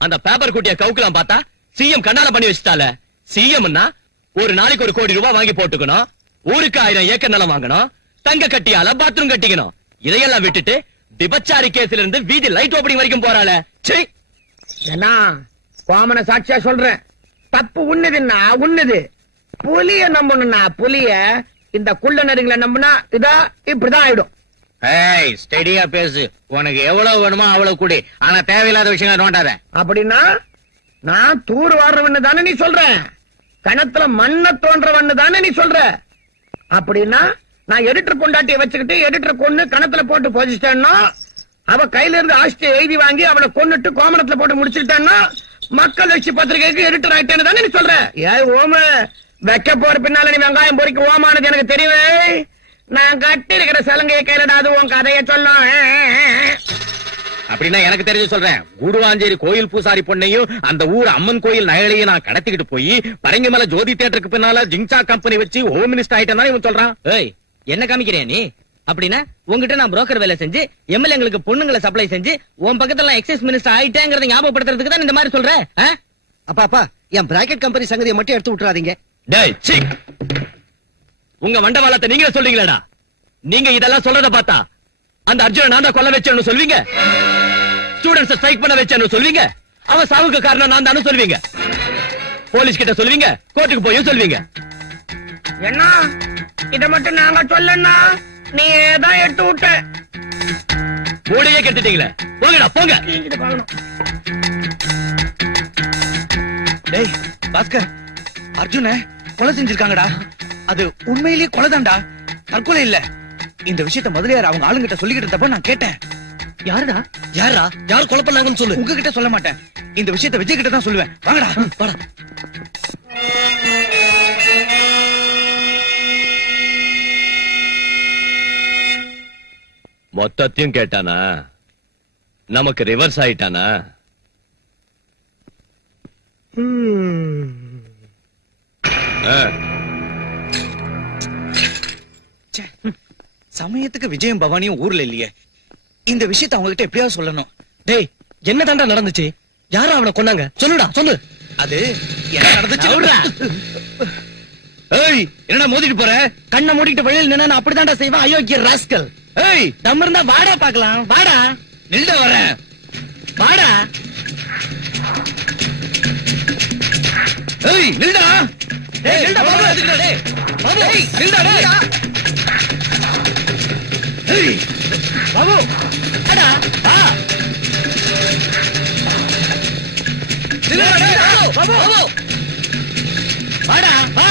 அந்த பேப்பர் குட்டிய கவுக்கலாம் பார்த்தா சிஎம் கண்ணால பண்ணி வச்சுட்டால. சிஎம்னா ஒரு நாளைக்கு 1 கோடி ரூபாய் வாங்கி போட்டுக்கணும், ஊருக்கு 1000 ஏக்கர் நிலம் வாங்கணும், தங்க கட்டியால பாத்ரூம் கட்டிக்கணும். இதையெல்லாம் விட்டுட்டு விபச்சாரி கேஸ்ல இருந்து வீதி லைட் ஓபனிங் வரைக்கும் போறாள. ஏன்னா கோமன சாட்சியா சொல்றேன், தப்பு உண்ணுதுன்னா உண்ணுது. புலிய நம்பணும்னா புலிய, இந்த குள்ள நரிங்களை நம்பினா இதா இப்படிதான் ஆயிடும். ஸ்டெடியா பேசு. உனக்கு எவ்வளவு வேணுமோ அவ்வளவு கூடி. ஆனா தேவையில்லாத விஷயங்களை நோண்டாத. அப்படின்னா நான் தூர் வாடுறவன்னு தானே நீ சொல்ற? கணத்துல மண்ண தோன்றவன்னு தானே நீ சொல்ற? அப்படின்னா நான் எடிட்டர் கொண்டாட்டிய வச்சுக்கிட்டு எடிட்டர் கொண்டு கணத்துல போட்டு பொதிச்சிட்டேன்னா, அவ கையில இருந்து ஆஸ்தியை எழுதி வாங்கி அவளை கொண்டுட்டு கோமணத்துல போட்டு முடிச்சுட்டேன்னா மக்கள் வச்சு பத்திரிகைக்கு எடிட்டர் ஆயிட்டேன்னு தானே நீ சொல்ற? ஏய் ஓம, வைக்க போற பின்னால நீ வெங்காயம் பொறிக்க ஓமானது எனக்கு தெரியுமே. நான் கட்டி இருக்கிற சலங்கையை கையிலடாது உன் கதையை சொல்லும். அப்படின்னா எனக்கு தெரிஞ்சு சொல்றேன். கூடுவாஞ்சேரி கோயில் பூசாரி பொண்ணையும் அந்த ஊர் அம்மன் கோயில் நகைகளையும் நான் கடத்திக்கிட்டு போய் பரங்கிமலை ஜோதி தியேட்டருக்கு பின்னால ஜிங்சா கம்பெனி வச்சு ஹோம் மினிஸ்டர் ஆயிட்டேன்னா இவன் சொல்றான். ஏய், என்ன காமிக்கிறேன் நீ? அப்படின்னா உங்ககிட்ட நான் புரோக்கர் வேலை செஞ்சு எம்எல்ஏங்களுக்கு பொண்ணுங்களை சப்ளை செஞ்சு உன் பக்கத்துல எக்ஸைஸ் மினிஸ்டர் ஆயிட்டேங்கிறத ஞாபகப்படுத்துறதுக்கு தான் இந்த மாதிரி சொல்றேன். அப்பா என் பிராக்கெட் கம்பெனி சங்கதியை மட்டும் எடுத்து விட்டுறாதீங்க. டேய், உங்க வண்டவாளத்தை நீங்க சொல்றீங்களா? நீங்க இதெல்லாம் சொல்றத பார்த்தா அந்த அர்ஜுன நான் தான் கொல்ல வச்சேன்னு சொல்வீங்க, ஸ்டூடெண்ட்ஸ் ஸ்ட்ரைக் பண்ண வச்சேன்னு சொல்வீங்க, அவன் சாவுக்கு காரணம் நான் தானே சொல்வீங்க, போலீஸ் கிட்ட சொல்வீங்க, கோர்ட்டுக்கு போயும் சொல்வீங்க. என்ன இத மட்டும் நாங்க சொல்லனா நீ ஏதான் எடுத்து விட்ட? மூடையே கெட்டுட்டீங்களே, போங்கடா போங்க. டேய் பாஸ்கர், அர்ஜுன கொலை செஞ்சிருக்காங்கடா. அது உண்மையிலேயே கொலைதான்டா, தற்கொலை இல்ல. இந்த விஷயத்த முதலியார் அவங்க ஆளுங்கிட்ட சொல்லிக்கிட்டு இருந்தப்ப நான் கேட்டேன். யாருடா? யார் கொலை பண்ணாங்கன்னு சொல்லு. உங்ககிட்ட சொல்ல மாட்டேன், இந்த விஷயத்த விஜய் கிட்ட தான் சொல்லுவேன். வாங்கடா வாடா. மொத்தத்தையும் கேட்டானா? நமக்கு ரிவர்ஸ் ஆயிட்டானா? சமயத்துக்கு விஜயம் பவானியும் ஊர்ல இல்லையே. இந்த விஷயத்த அவங்க கிட்ட எப்படியாவது சொல்லணும். டேய், என்ன தாண்டா நடந்துச்சு? யாரும் அவனை கொன்னாங்க? சொல்லுடா சொல்லு. அது என்ன நடந்துச்சு? ஏய், என்னடா மோதிட்டு போற? கண்ணை மூடிட்டு வழியில் நின்னா அப்படிதான்டா செய்வான் அயோக்கிய ராஸ்கல். ஏய், நம்ம இருந்தா வாடா பாக்கலாம். வாடா, நில்ட வரேன். வாடா. ஏய், நில்டா. டேய், நில்டா பாபு. டேய் பாபு, நில்டா டேய். ஏய் பாபு, அடா வா. நில்டா டேய் பாபு. வாடா வா.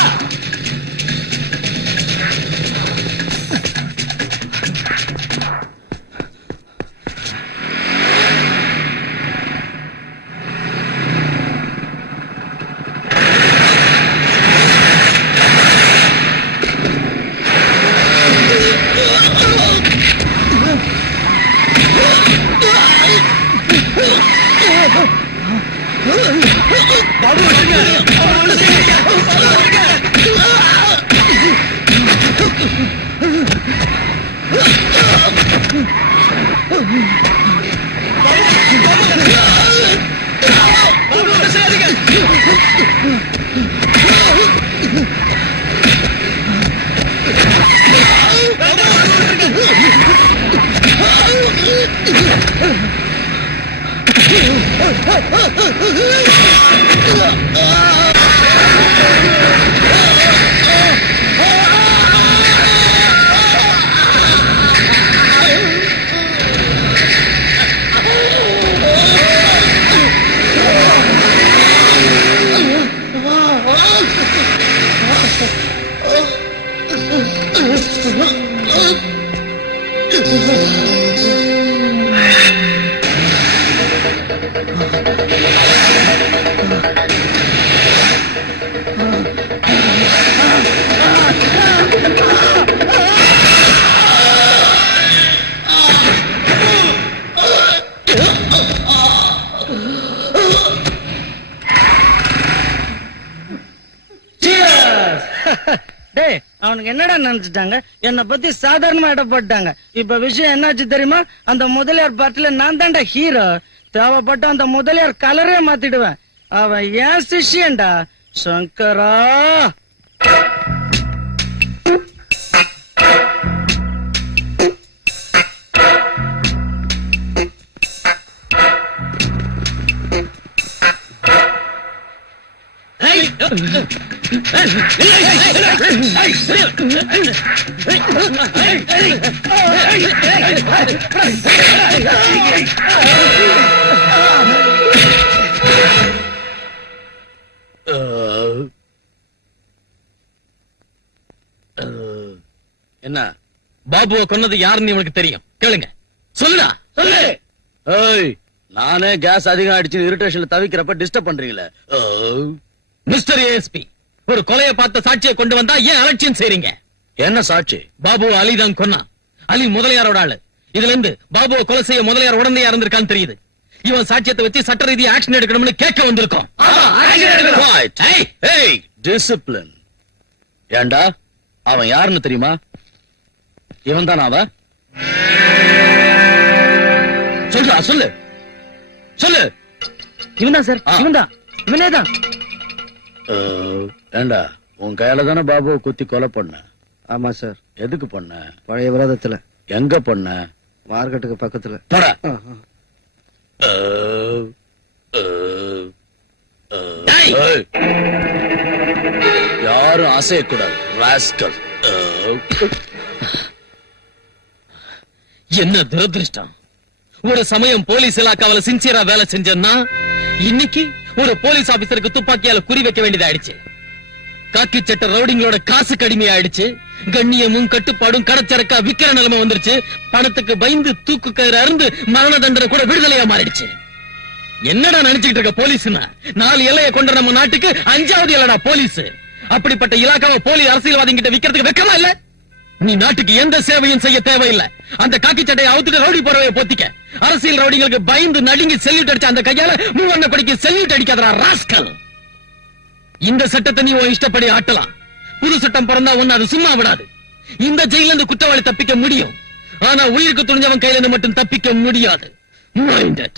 அவனுக்கு என்னடா நினைச்சிட்டாங்க? என்ன பத்தி சாதாரணமா இடப்பட்டாங்க. இப்ப விஷயம் என்னாச்சு தெரியுமா? அந்த முதலியார் பார்ட்டில நான் தான்டா ஹீரோ. தேவைப்பட்ட அந்த முதலியார் கலரே மாத்திடுவேன். அவன் ஏன் சிஷ்யன்டா சங்கரா. என்ன பாபுவை கொன்னது யாருன்னு உனக்கு தெரியும்? கேளுங்க. சொல்லுடா, சொல்லு. ஏய், நானே கேஸ் அதிகம் அடிச்சு இரிட்டேஷன்ல தவிக்கிறப்ப டிஸ்டர்ப் பண்றீங்களே. மிஸ்டர் ஏஎஸ்பி, ஒரு கொலையை பார்த்த சாட்சியை கொண்டு வந்தா ஏன் அலட்சியம் செய்றீங்க? என்ன சாட்சி? பாபு அலி தான் கொன்னா. அலி முதலியாரோட ஆளு. இதுல இருந்து பாபுவை கொலை செய்ய முதலியார் உடனடியா இருந்திருக்கான்னு தெரியுது. இவன் சாட்சியத்தை வச்சு சட்ட ரீதியா ஆக்ஷன் எடுக்கணும்னு கேட்க வந்திருக்கோம். டிசிப்ளின். ஏண்டா அவன் யாருன்னு தெரியுமா? இவன் தான் அவன். சொல்றா, சொல்லு சொல்லு. இவன்தான் சார், இவன்தான், இவனேதான். ஏண்டா உன் கையால தானே பாபுவை குத்தி கொலை பண்ண? ஆமா சார். எதுக்கு பண்ண? பழைய விரோதத்துல. எங்க பண்ண? மார்க்கெட்டுக்கு பக்கத்துல. போடா. யாரும் அசையக்கூடாது. ராஸ்கல். என்ன துரதிருஷ்டம். ஒரு சமயம் போலீஸ் இலாக்காவில சின்சியரா வேலை செஞ்சேன்னா இன்னைக்கு ஒரு போலீஸ் ஆபீசருக்கு துப்பாக்கியால குறி வைக்க வேண்டியதாயிடுச்சு. காக்கி சட்ட ரவுடிங்களோட காசு கடுமையாயிடுச்சு. கண்ணியமும் கட்டுப்பாடும் கடச்சரக்கா விக்கிற நிலைமை வந்துருச்சு. பணத்துக்கு பயந்து தூக்கு கயிறு அருந்து மரண தண்டனை கூட விடுதலையா மாறிடுச்சு. என்னடா நினைச்சுக்கிட்டு இருக்க போலீஸ்னா? 4 எல்லையை கொண்ட நம்ம நாட்டுக்கு 5வது எல்லடா போலீஸ். அப்படிப்பட்ட இலாக்காவை போலி அரசியல்வாதிகிட்ட விக்கிறதுக்கு வெக்கமா இல்ல? நீ நாட்டுக்கு எந்த சேவையும் செய்ய தேவையில்லை. அந்த காக்கி சட்டையை அவுத்துட்டு ரவுடி போறவைய போத்திக்க. அரசியல் ரவுடிகளுக்கு பயந்து நடுங்கி செல்யூட் அடிச்ச அந்த கையால மூவண்ண படிக்க செல்யூட் அடிக்காதடா ராஸ்கல். இந்த சட்டத்தை நீ உன் இஷ்டப்படி ஆட்டலாம். புது சட்டம் பிறந்தா ஒன்னு அது சும்மா விடாது. இந்த ஜெயில இருந்து குற்றவாளி தப்பிக்க முடியும். ஆனா உயிருக்கு துணிஞ்சவன் கையில இருந்து மட்டும் தப்பிக்க முடியாது. Mind it.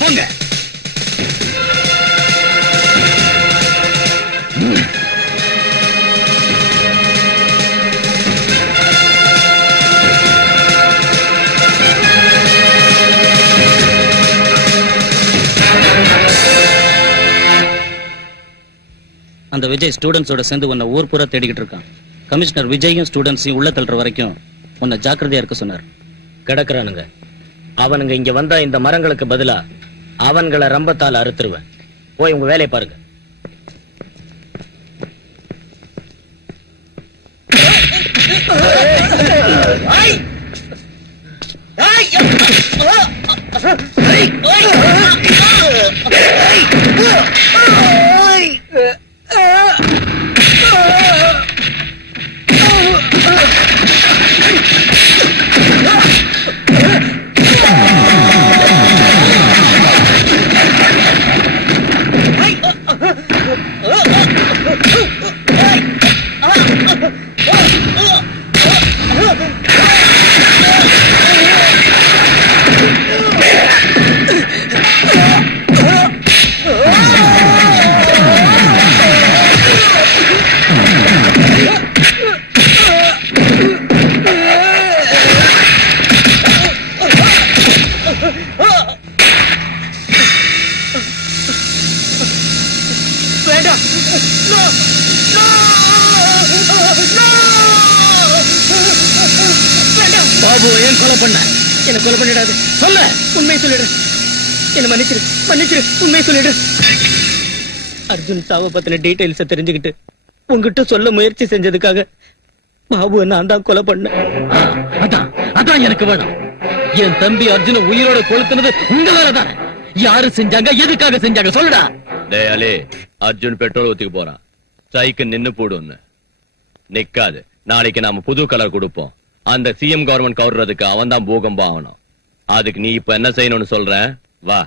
போங்க. அந்த விஜய் ஸ்டூடெண்ட்ஸோட சேர்ந்து உன்னை ஊர் பூரா தேடிக்கிட்டு இருக்கான். கமிஷனர் விஜயும் ஸ்டூடெண்ட்ஸையும் உள்ள தள்ளுற வரைக்கும் உன்னை ஜாக்கிரதையா இருக்க சொன்னார். கிடக்குறானுங்க. அவனுங்க இங்க வந்தா இந்த மரங்களுக்கு பதிலா அவன்களை ரம்பத்தால அறுத்துருவேன். போய் உங்க வேலையை பாருங்க. பாபு ஏன் கொலை பண்ண? என்ன கொலை பண்ணிடாது. சொல்ல, உண்மை சொல்லிடு. என்ன மன்னிச்சிரு, மன்னிச்சிரு, உண்மை சொல்லிடு. அர்ஜுன் சாவ பத்தின டீடைல்ஸ் தெரிஞ்சுக்கிட்டு உங்ககிட்ட சொல்ல முயற்சி செஞ்சதுக்காக பாபுவை நான் தான் கொலை பண்ணேன். அதான் அதான் எனக்கு வேணும். என் தம்பி அர்ஜுன உயிரோட கொளுத்துனது உங்களால தானே. யாரு செஞ்சாங்க, எதுக்காக செஞ்சாங்க சொல்லுடா. டேயாலே, அர்ஜுன் பெட்ரோல் ஊத்திக்க போறான். சைக்கிள் நின்னு போடுன்னு நிக்காது. நாளைக்கு நாம புது கலர் கொடுப்போம். அந்த சிஎம் கவர்மெண்ட் கவர்றதுக்கு அவன் தான் பூகம்பம் ஆகணும். அதுக்கு நீ இப்ப என்ன செய்யணும்னு சொல்றேன். வா.